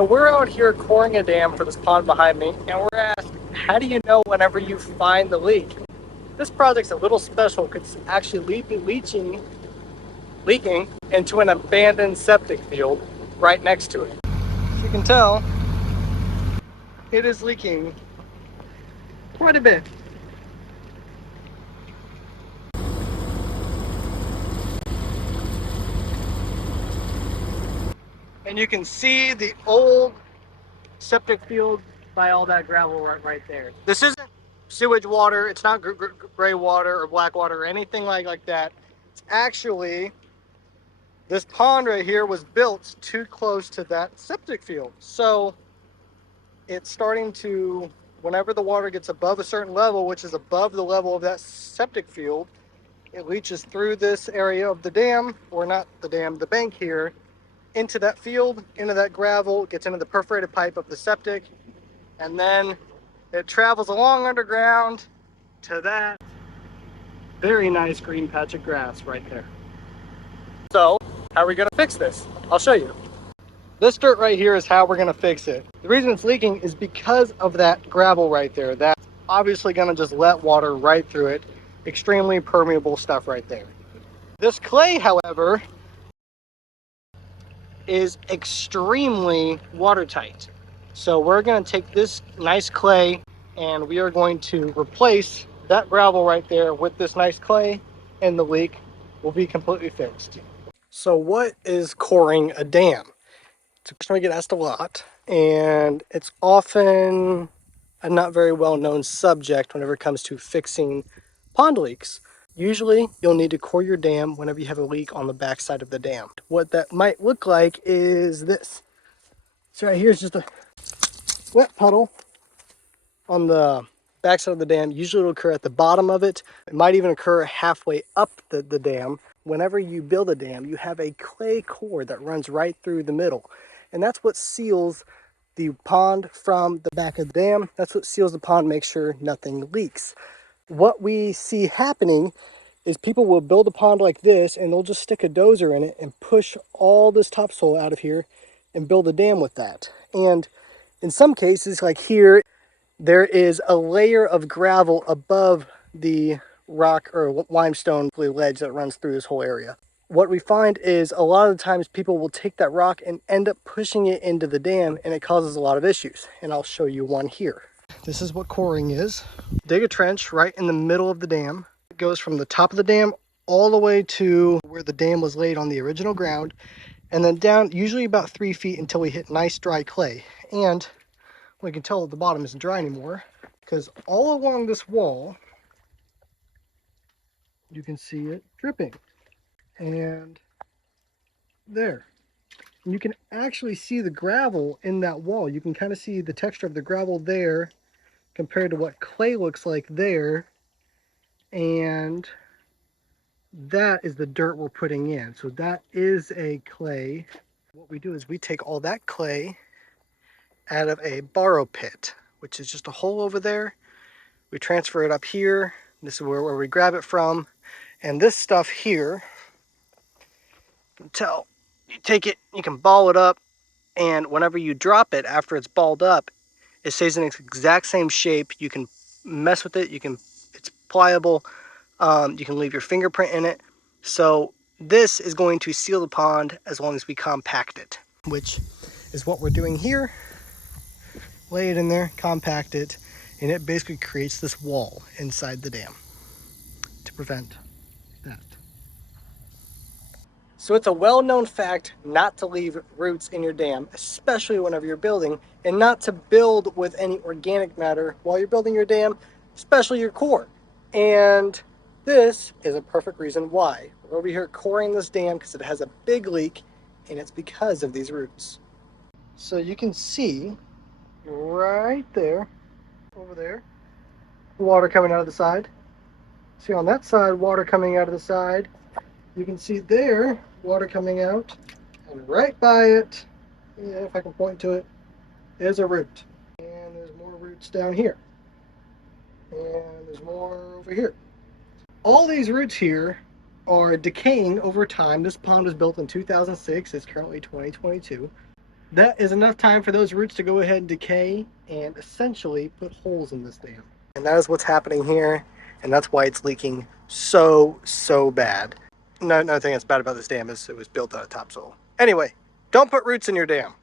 So we're out here coring a dam for this pond behind me, and we're asked, how do you know whenever you find the leak? This project's a little special because it's actually leaking into an abandoned septic field right next to it. As you can tell, it is leaking quite a bit. And you can see the old septic field by all that gravel right there. This isn't sewage water. It's not gray water or black water or anything like that. It's actually, this pond right here was built too close to that septic field. So it's starting to, whenever the water gets above a certain level, which is above the level of that septic field, it leaches through this area of the dam, or not the dam, the bank here, into that field, into that gravel, gets into the perforated pipe of the septic, and then it travels along underground to that very nice green patch of grass right there. So, how are we gonna fix this? I'll show you. This dirt right here is how we're gonna fix it. The reason it's leaking is because of that gravel right there. That's obviously gonna just let water right through it. Extremely permeable stuff right there. This clay, however, is extremely watertight. So we're going to take this nice clay and we are going to replace that gravel right there with this nice clay, and the leak will be completely fixed. So what is coring a dam? It's a question we get asked a lot, and it's often a not very well known subject whenever it comes to fixing pond leaks. Usually you'll need to core your dam whenever you have a leak on the back side of the dam. What that might look like is this. So right here is just a wet puddle on the back side of the dam. Usually it'll occur at the bottom of it. It might even occur halfway up the dam. Whenever you build a dam, you have a clay core that runs right through the middle. And that's what seals the pond from the back of the dam. That's what seals the pond, makes sure nothing leaks. What we see happening is people will build a pond like this and they'll just stick a dozer in it and push all this topsoil out of here and build a dam with that. And in some cases, like here, there is a layer of gravel above the rock or limestone ledge that runs through this whole area. What we find is a lot of the times people will take that rock and end up pushing it into the dam, and it causes a lot of issues. And I'll show you one here. This is what coring is. Dig a trench right in the middle of the dam. It goes from the top of the dam all the way to where the dam was laid on the original ground, and then down usually about 3 feet until we hit nice dry clay. And we can tell the bottom isn't dry anymore because all along this wall you can see it dripping. And there. And you can actually see the gravel in that wall. You can kind of see the texture of the gravel there compared to what clay looks like there. And that is the dirt we're putting in. So that is a clay. What we do is we take all that clay out of a borrow pit, which is just a hole over there. We transfer it up here. This is where we grab it from. And this stuff here, you can tell, you take it, you can ball it up, and whenever you drop it after it's balled up, it stays in its exact same shape. You can mess with it, it's pliable, you can leave your fingerprint in it. So this is going to seal the pond as long as we compact it, which is what we're doing here. Lay it in there, compact it, and it basically creates this wall inside the dam to prevent that. So it's a well-known fact not to leave roots in your dam, especially whenever you're building, and not to build with any organic matter while you're building your dam, especially your core. And this is a perfect reason why. We're over here coring this dam because it has a big leak, and it's because of these roots. So you can see right there, over there, water coming out of the side. See on that side, water coming out of the side. You can see there, water coming out, and right by it, yeah, if I can point to it, is a root. And there's more roots down here. And there's more over here. All these roots here are decaying over time. This pond was built in 2006. It's currently 2022. That is enough time for those roots to go ahead and decay and essentially put holes in this dam. And that is what's happening here, and that's why it's leaking so bad. Another thing that's bad about this dam is it was built out of topsoil. Anyway, don't put roots in your dam.